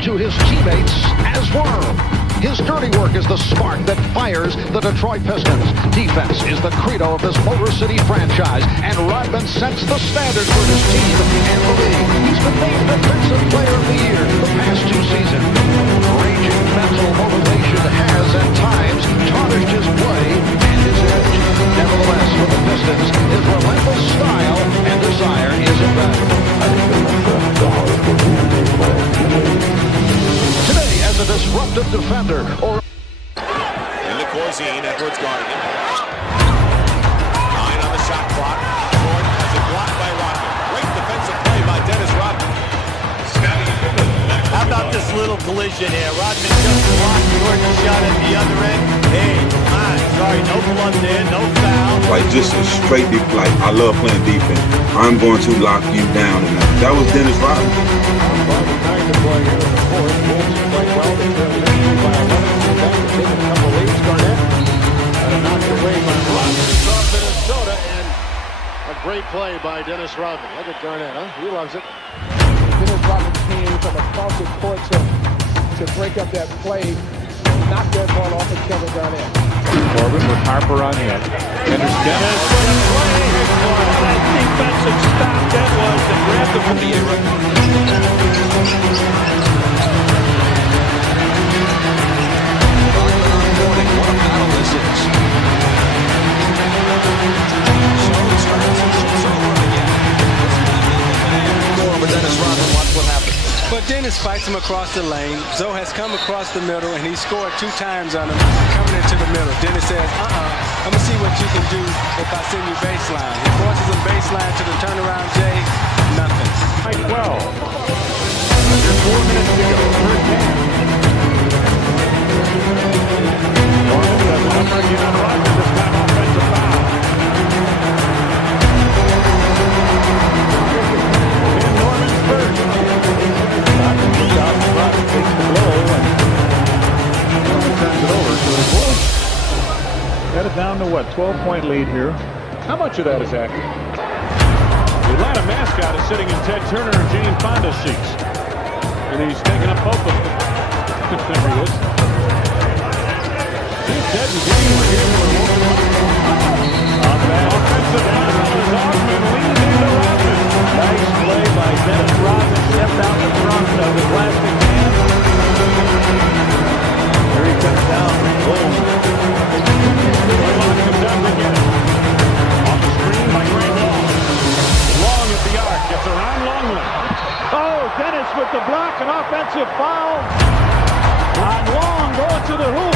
to his teammates as Worm. His dirty work is the spark that fires the Detroit Pistons. Defense is the credo of this Motor City franchise, and Rodman sets the standard for his team and the league. He's been named Defensive Player of the Year the past 2 seasons. Raging mental motivation has, at times, tarnished his play and his edge. Nevertheless, for the Pistons, his relentless style and desire is invaluable. Today, as a disruptive defender, or in the Corzine, Edwards guarding him. 9 on the shot clock. Jordan has it blocked by Rodman. Great defensive play by Dennis Rodman. How about this little collision here? Rodman just blocked Jordan's shot at the other end. Hey, sorry, no blood there, no foul. Like just a straight, like I love playing defense. I'm going to lock you down, and that was Dennis Rodman. A great play by Dennis Rodman. Look at Garnett, huh? He loves it. Dennis Rodman came from across the court to break up that play, knock that ball off of Kevin Garnett. Corbin with Harper on him. Dennis That defensive stop that was and grabbed him from the air. what a battle this is. So it starts and shoots over again. But Dennis Rodman, watch what happens. But Dennis fights him across the lane. Zoe has come across the middle, and he scored 2 times on him coming into the middle. Dennis says, I'm going to see what you can do if I send you baseline. He forces him baseline to the turnaround, Jay. Nothing. 12. Under 4 minutes to go. First half. Norman does a number again on Rodman. This time offensive foul. And Norman's first. Rodman goes out in front, takes the blow, and Norman turns it over. So it's close. Got it down to what? 12-point lead here. How much of that is accurate? The Atlanta mascot is sitting in Ted Turner and Jane Fonda's seats. And he's taking up both of them. There he is. See, Ted and Jane were here for a moment. On that offensive foul is Rodman leaning into Rodman. Nice play by Dennis Rodman. Stepped out in front of the plastic man. Here he comes down. Boom. Whitelock comes down to get it. Off the screen by Grant Long. Long at the arc. Gets around Longman. Oh, Dennis with the block. An offensive foul. On Long going to the hoop.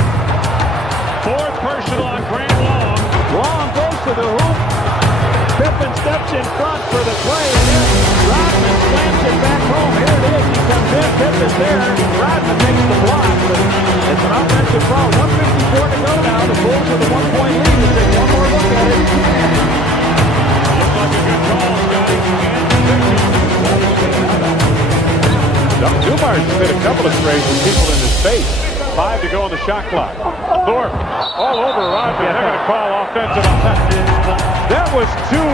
4th personal on Grant Long. Long goes to the hoop. Pippen steps in front for the play, and then Rodman slams it back home. Here it is. He comes in. Pippen's there. Rodman makes the block, but it's an offensive foul. 1:54 to go now. The Bulls with a 1-point lead. We'll take one more look at it. Looks like a good call, Scotty. Doug Dumar's hit a couple of sprays with people in his face. 5 to go on the shot clock. Thorpe all over Rodman. They're going to call offensive. That was too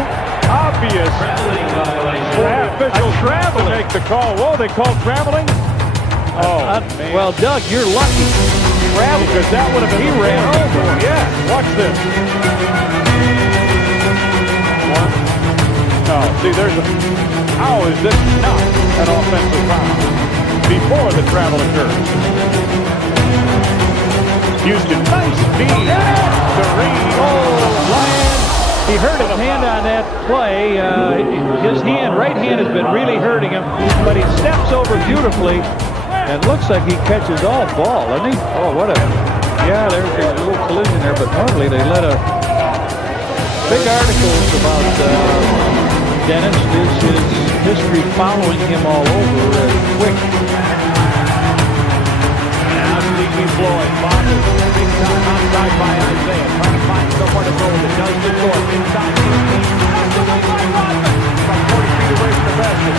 obvious for officials to make the call. Whoa, they called traveling? Oh, man. Well, Doug, you're lucky. Traveling. Because that would have been he ran over. Yeah, watch this. One. No, see, there's a... How is this not an offensive foul before the travel occurs? Houston, nice speed. He hurt his hand on that play. His right hand has been really hurting him, but he steps over beautifully and looks like he catches all ball, doesn't he? Oh, what a... Yeah, there's a little collision there, but normally they let a... Big articles about Dennis, his history following him all over quick. Now Stevie Floyd, boxes, big time outside by Isaiah, trying to find somewhere to go with it. Does the door, inside 15, knocked away by Rodman, about 40 feet away from the basket.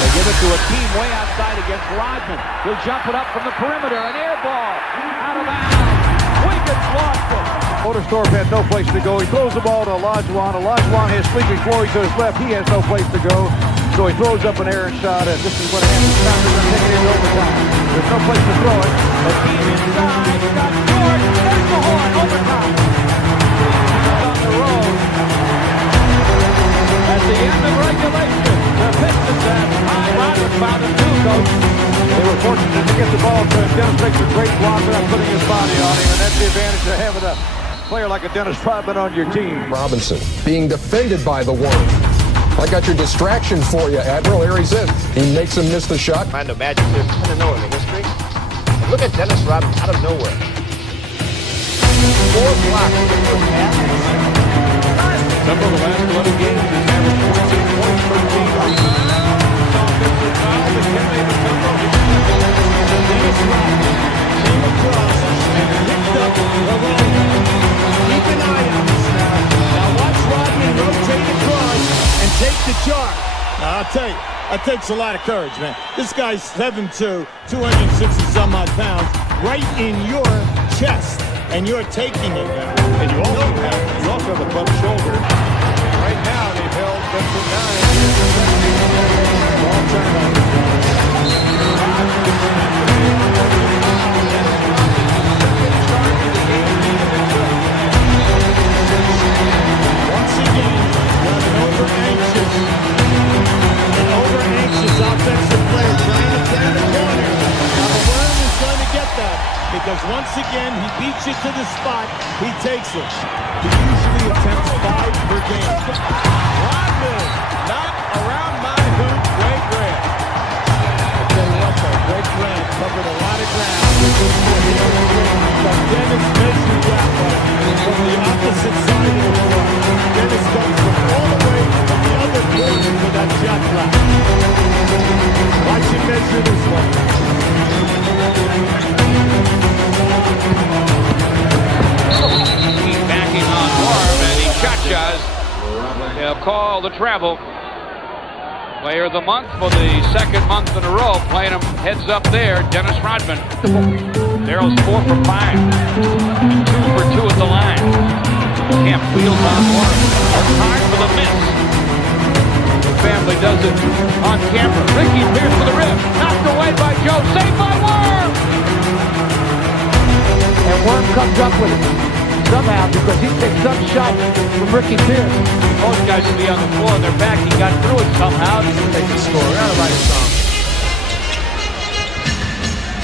They give it to a team way outside against Rodman. He'll jump it up from the perimeter, an air ball, out of bounds. Wiggins lost it. Motorstorp had no place to go. He throws the ball to Olajuwon. Olajuwon has Sleepy Floyd to his left. He has no place to go. So he throws up an errant shot, and this is what happens. They're going to take it in over throw it. The team inside, got George, there's the horn, overtime. On the road. At the end of regulation, the Pistons have time out and found a two, Coach. They were fortunate to get the ball to Dennis makes a great block without putting his body on him, and that's the advantage of having a player like a Dennis Rodman on your team. Robinson being defended by the one. I got your distraction for you, Admiral. Here he says he makes him miss the shot. Orlando Magic, there's kind of nowhere in the history. And look at Dennis Rodman out of nowhere. 4 blocks in the first half. Number of the last 11 games, he's averaged 14 points per team. Offensive foul, but can they become Dennis Rodman came across and picked up the ball. Keep an eye on this now. Now watch Rodman rotate across and take the charge. Now, I'll tell you, that takes a lot of courage, man. This guy's 7'2", 260-some-odd pounds, right in your chest, and you're taking it now. And you also have the front shoulder. Right now, they've held them for 9. Ball turnover. Once again, you have an over-anxious offensive player trying to turn the corner. Now, the Worm is going to get that, because once again, he beats you to the spot, he takes it. He usually attempts 5 per game. Rodman, not around my hoop, Greg Grant. I'll tell you what, though, Greg Grant covered a lot of ground. Dennis measured that one from the opposite side of the floor. Dennis comes from all the way from the other corner for that shot clock. Watch him measure this one. He's backing on Warm, and he cha-chas. They'll call the travel. Player of the month for the 2nd month in a row, playing him heads up there, Dennis Rodman. Darrell's 4 for 5, 2 for 2 at the line. Kemp wheels on Warm. Hard for the miss. The family does it on camera. Ricky Pierce for the rim, knocked away by Joe, saved by Warm. And Worm comes up with it somehow because he takes some shot from Ricky Pierce. Most guys would be on the floor on their back. He got through it somehow. They can score. Out of right song.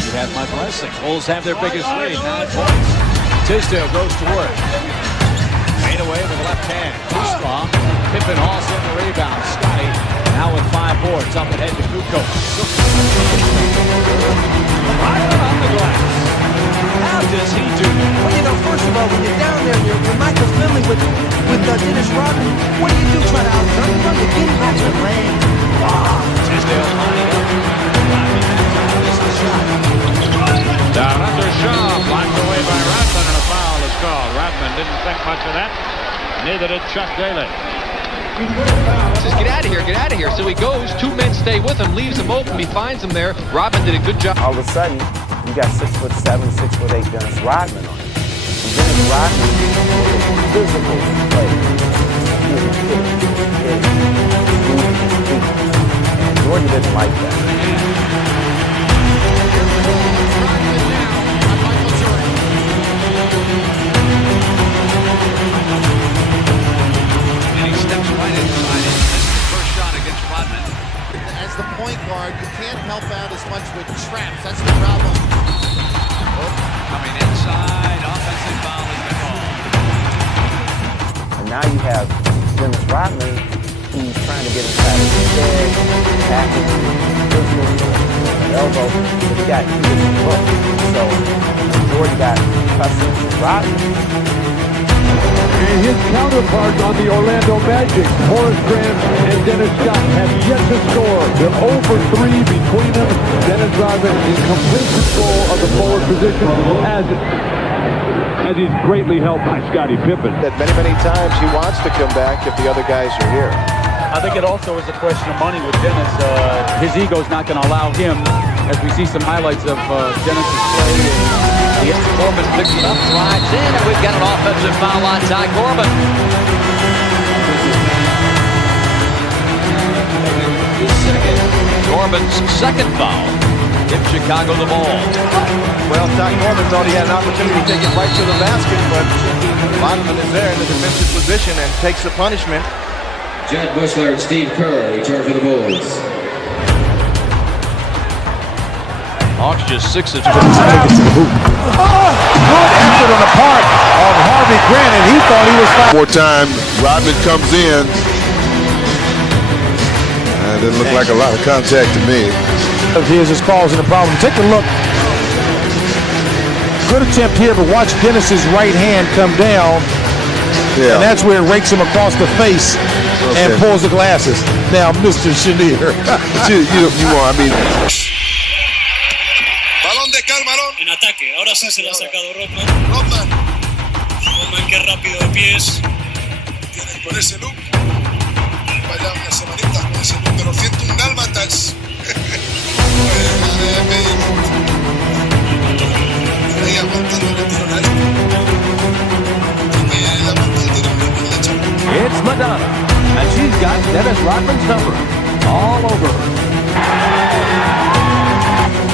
You have my blessing. Bulls have their biggest lead, 9 points. Tisdale goes to work. Made away with the left hand. Too strong. Pippen hauls in the rebound. Scotty now with 5 boards. Up ahead to Kukoc. Right on the glass. How does he do that? Well, you know, first of all, when you're down there, you're Michael Finley with Dennis Rodman. What do? Try to out-dunk him? You get him back to the lane. Wow. Tisdale lining up. Rodman that time missed the shot. Down under Shaw, blocked away by Rodman, and a foul is called. Rodman didn't think much of that. Neither did Chuck Daly. Says, get out of here, get out of here. So he goes, 2 men stay with him, leaves him open, he finds him there. Rodman did a good job. All of a sudden, you got 6'7", 6'8" Dennis Rodman on it. And Dennis Rodman is a physical player. He is fit. And Jordan didn't like that. And he steps right inside it. This is the first shot against Rodman. As the point guard, you can't help out as much with traps. That's the problem. Coming inside, offensive foul has been called. And now you have Dennis Rodman, who's trying to get inside of his head, tackling, elbow. He got his foot. So Jordan got custom to Rodman. And his counterparts on the Orlando Magic, Horace Grant and Dennis Scott, have yet to score. They're 0 for 3 between them. Dennis Rodman in complete control of the forward position as he's greatly helped by Scottie Pippen. That many times he wants to come back if the other guys are here. I think it also is a question of money with Dennis. His ego's not going to allow him, as we see some highlights of Dennis's play. Corbin picks it up, drives in, and we've got an offensive foul on Ty Corbin. Corbin's 2nd foul. give Chicago the ball. Well, Doc Norman thought he had an opportunity to take it right to the basket, but Rodman is there in the defensive position and takes the punishment. Jed Bushler and Steve Kerr return for the Bulls. Hawks just 6 of 10. Good effort on the part of Harvey Grant, and he thought he was fine. More time, Rodman comes in. It didn't look like a lot of contact to me. Here's his causing the problem. Take a look. Good attempt here, but watch Dennis's right hand come down. Yeah. And that's where it rakes him across the face and pulls the glasses. Now, Mr. Chenier. you want, I mean. Balón de Carmalón. En ataque. Ahora sí se lo ha sacado Rodman. Rodman, qué rápido de pies. Tiene con ese look. Vaya unas semanitas con ese look de los 101 dálmatas. Ahí aguantando el tiro largo. It's Madonna, and she's got Dennis Rodman's number all over her.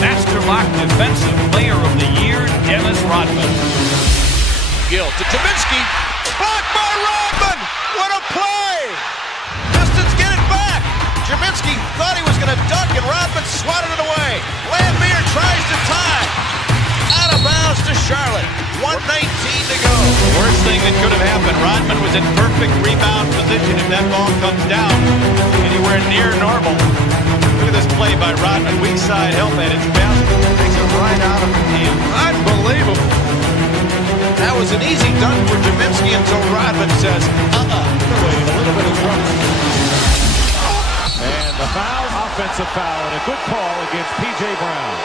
Master Lock Defensive Player of the Year, Dennis Rodman. Gill to Kaminsky. Blocked by Rodman! What a play! Pistons get it back! Kaminsky thought he was going to duck, and Rodman swatted it away. Lambeer tries to tie. Out of bounds to Charlotte. 1:19 to go. Worst thing that could have happened. Rodman was in perfect rebound position if that ball comes down anywhere near normal. Look at this play by Rodman. Weak side help at its best. Takes it right out of the hand. Unbelievable. That was an easy dunk for Kaminsky until Rodman says, A little bit of trouble. And the foul, offensive foul, and a good call against P.J. Brown.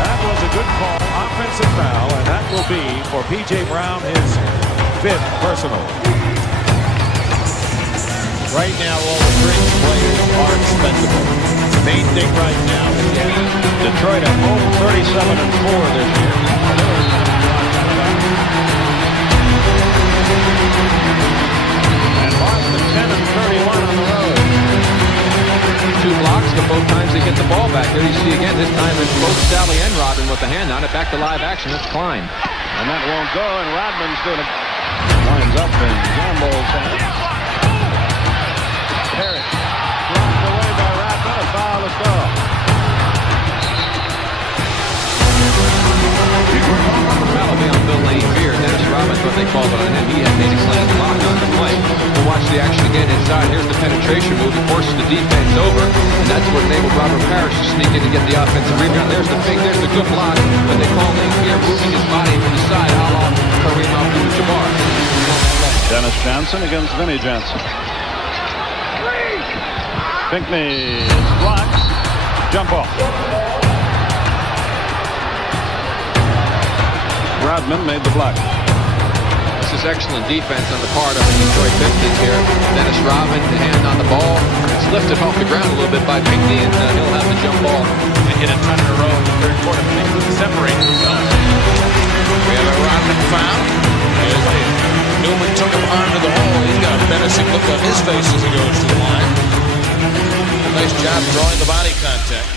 That was a good call, offensive foul, and that will be for P.J. Brown his 5th personal. Right now, all the fringe players are expendable. Main thing right now is Detroit at home 37-4 this year. And Boston 10-31 on the road. 2 blocks to both times they get the ball back. There you see again, this time it's both Sally and Rodman with the hand on it. Back to live action. It's Klein. And that won't go, and Rodman's going to winds up in Gambo's hands. Harris blocked away by Rodman. A foul is called. Foul will be on Bill Lane-Beer. Dennis Rodman, what they called it on him. He had made a clean block on the play. We'll watch the action again inside. Here's the penetration move. It forces the defense over, and that's what enabled Robert Parrish to sneak in to get the offensive rebound. There's the good block, but they call Lane-Beer moving his body from the side, a la Kareem Abdul-Jabbar. Dennis Johnson against Vinnie Johnson. Pinckney is blocked. Jump off. Rodman made the block. This is excellent defense on the part of the Detroit Pistons here. Dennis Rodman, the hand on the ball. It's lifted off the ground a little bit by Pinckney, and he'll have the jump ball. They hit a ton in a row in the third quarter, but they couldn't separate themselves. we have a Rodman foul. Newman took him hard to the hole. He's got a menacing look on his face as he goes to the line. Nice job drawing the body contact.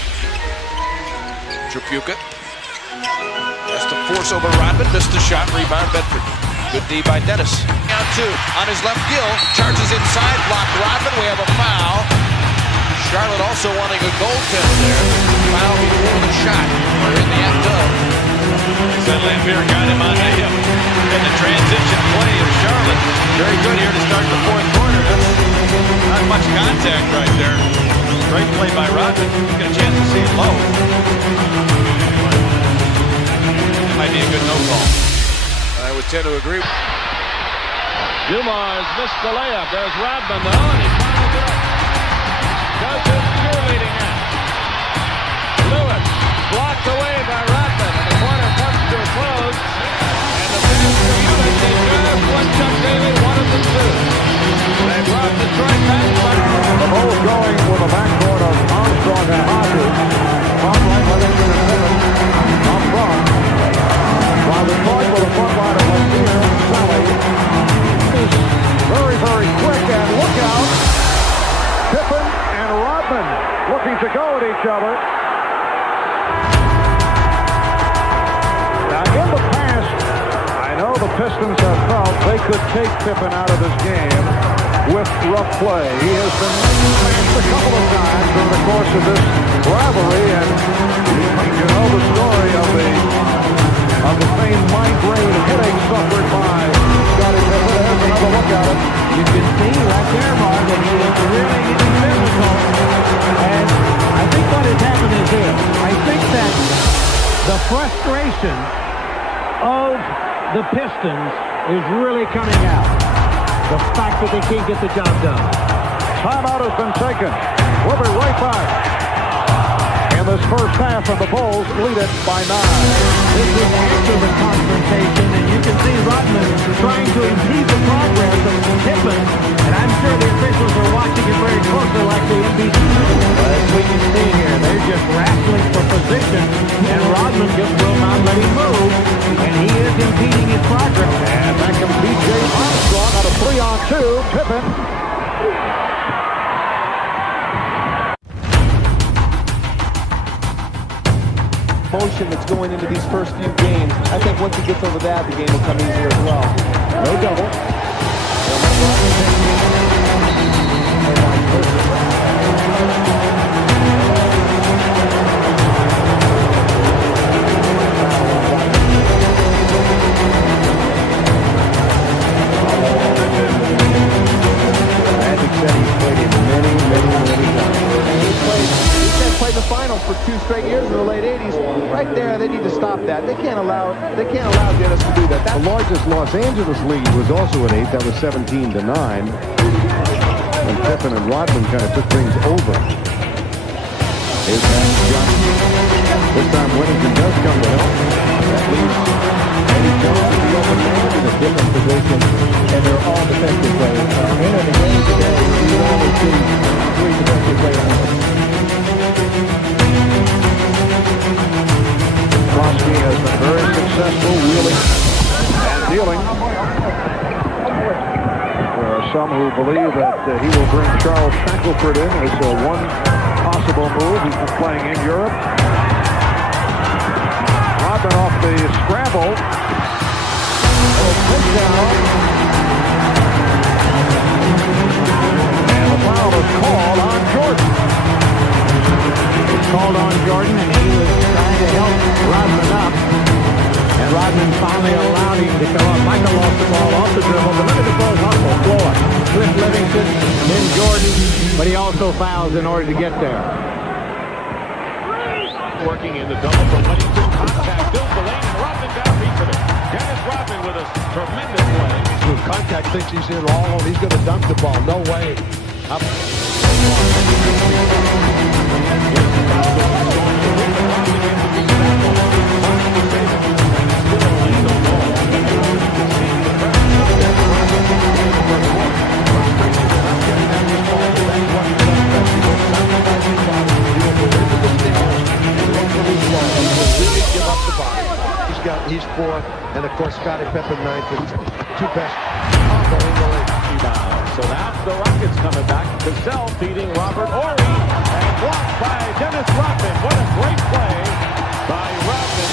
Tripucka has to force over Rodman. Missed the shot. Rebound Bedford. Good D by Dennis. Down 2 on his left. Gill charges inside. Blocked Rodman. We have a foul. Charlotte also wanting a goaltend there. Foul before the shot. We're in the end of. Said Lambeer got him on the hip. And the transition play of Charlotte. Very good here to start the fourth quarter. Not much contact right there. Great play by Rodman. Get a chance to see it low. Might be a good no call. I would tend to agree. Dumars missed the layup. There's Rodman, though, and he finally does his cheerleading act. Lewis blocked away by Rodman, and the corner comes to a close. And the fans from USC just one Chuck Daly, one of the 2. They brought Detroit back. The Bulls going with a backcourt of Armstrong and Hodges. From right Livingston and Simmons up front. While Detroit with a front line of Lambeer and Sally. Very, very quick, and look out. Pippen and Rodman looking to go at each other. Pistons have felt they could take Pippen out of this game with rough play. He has been smashed a couple of times during the course of this rivalry, and you know the story of the famed migraine headache suffered by Scottie Pippen. There's another look at it. You can see right there, Mark, that he is really getting physical. And I think what has happened is this. I think that the frustration of the Pistons is really coming out. The fact that they can't get the job done. Timeout has been taken. We'll be right back. In this first half, and the Bulls lead it by 9. This was after the confrontation, and you can see Rodman trying to impede the progress of Pippen. And I'm sure the officials are watching it very closely like the NBC. As we can see here, they're just wrestling for position, and Rodman just will not let him move, and he is impeding his progress. And back comes B.J. Armstrong on a 3-on-2. Pippen. Motion that's going into these first few games. I think once he gets over that, the game will come easier as well. No double. Magic said he's played in many times. He's played the finals for 2 straight years in the late 80s. Right there, they need to stop that. They can't allow Dennis to do that. The largest Los Angeles lead was also at 8. That was 17-9. And Pippen and Rodman kind of took things over. Here's Magic Johnson. This time Whittington does come to help. That leaves Eddie Jones to the open man in a different position. And they're all defensive players. In the game today, you only see 3 defensive players. Crosby has been very successful wheeling and dealing. There are some who believe that he will bring Charles Shackelford in as one possible move. He's been playing in Europe. Rodman off the scramble. And the foul is called on Jordan. It's called on Jordan, and he was trying to help Rodman up. And Rodman finally allowed him to come up. Michael lost the ball off the dribble, but look at the Bulls hustle. Floyd, Cliff Livingston, then Jordan, but he also fouls in order to get there. Working in the double from Livingston. Contact, built the lane, and Rodman got a piece of it. Dennis Rodman with a tremendous play. Contact thinks he's in all over. He's going to dunk the ball. No way. Up. He's 4th, and of course Scottie Pippen 9th, and 2 best combo in the league. So now the Rockets coming back. Cassell feeding Robert Horry, and blocked by Dennis Rodman. What a great play by Rodman.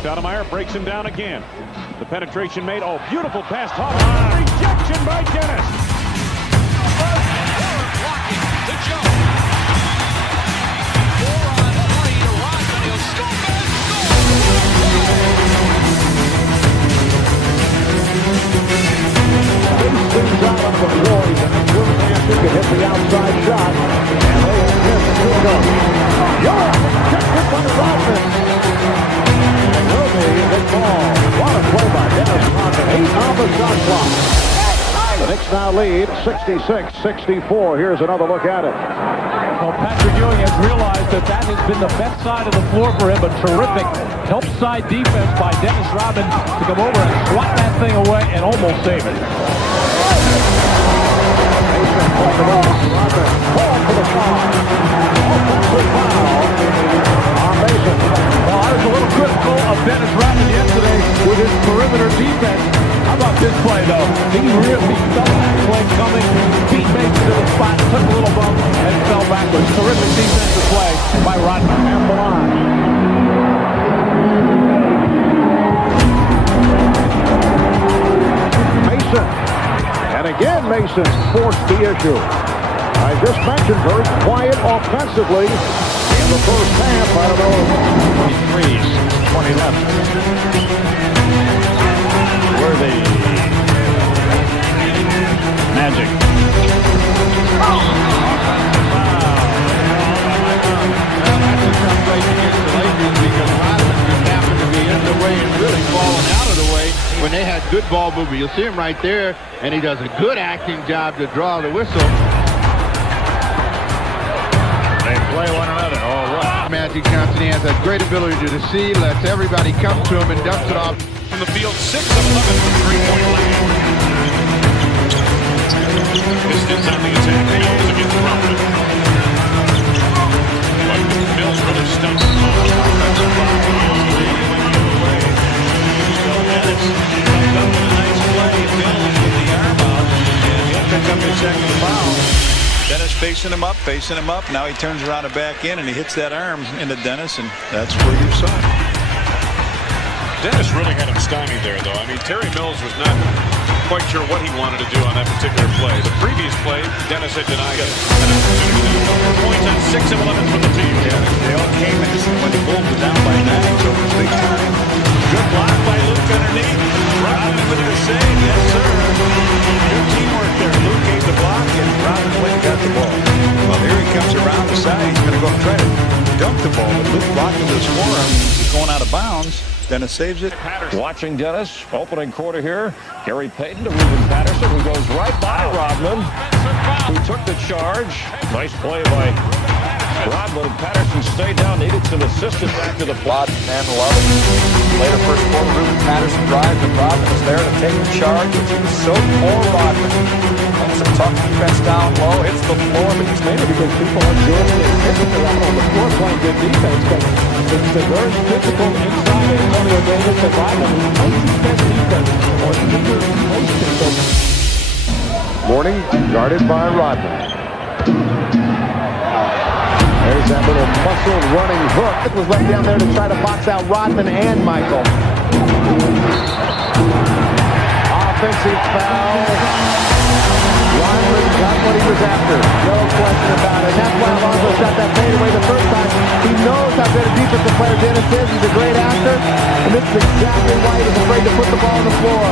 Stoudemire breaks him down again. The penetration made. Oh, beautiful pass. Rejection by Dennis. Blocking to Joe. 4-on-3 to Rodman. He'll scoop and Things out on the floor. He's an excellent answer to hit the outside shot. And they have missed. Here we go. Europe! Checked it by Rodman. And Roby, big ball. What a play by Dennis Rodman. 8 on the shot clock. The Knicks now lead 66-64. Here's another look at it. Well, Patrick Ewing has realized that has been the best side of the floor for him. A terrific help side defense by Dennis Rodman to come over and swat that thing away and almost save it. Rodman, ball for the foul. Offensive foul. was terrific defensive play by Rodman. And Milan. Mason. And again, Mason forced the issue. I just mentioned very quiet offensively in the first half. I don't know. 20 left. Worthy. Magic. When they had good ball movement, you'll see him right there, and he does a good acting job to draw the whistle. They play one another. Oh, what? Magic Johnson, he has a great ability to deceive, lets everybody come to him and dumps it off. In the field, 6 of 11 from three-point land. Pistons on the attack. Mills against Rodman. But Mills really stumped him on the offensive foul. Dennis comes up with a nice play. Mills with the arm out, and he'll pick up his second foul. Dennis facing him up. Now he turns around and back in, and he hits that arm into Dennis, and that's where you saw it. Dennis really had him stymied there, though. I mean, Terry Mills was not quite sure what he wanted to do on that particular play. The previous play, Dennis had denied an opportunity. Points on 6 of 11 for the team. Yeah, they all came in when the Bulls were down by 9, so it was big time. Good block by Luke underneath. Rodman with the save. Yes, sir. Good teamwork there. Luke gave the block, and Rodman went and got the ball. Well, here he comes around the side. He's going to go try to dunk the ball, but Luke blocked him with his forearm. He's going out of bounds. Dennis saves it. Watching Dennis, opening quarter here. Gary Payton to Ruben Patterson, who goes right by Rodman, who took the charge. Nice play by Rodman, and Patterson stayed down, needed some assistance after the plot. Man 11. Later first quarter, Ruben Patterson drives, and Rodman is there to take the charge, which he was so poor Rodman. And some tough defense down low, hits the floor, but it's mainly because people are doing it and hitting it out on the floor playing good defense. But it's a very physical inside Antonio Davis and Rodman. Defense or Morning, guarded by Rodman. There's that little muscle running hook. It was left down there to try to box out Rodman and Michael. Offensive foul. Rodman got what he was after. No question about it. That's why Alonzo shot that fadeaway the first time. He knows how good a defensive player Dennis is. He's a great actor. And this is exactly why he was afraid to put the ball on the floor.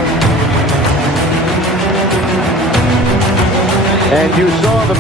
And you saw the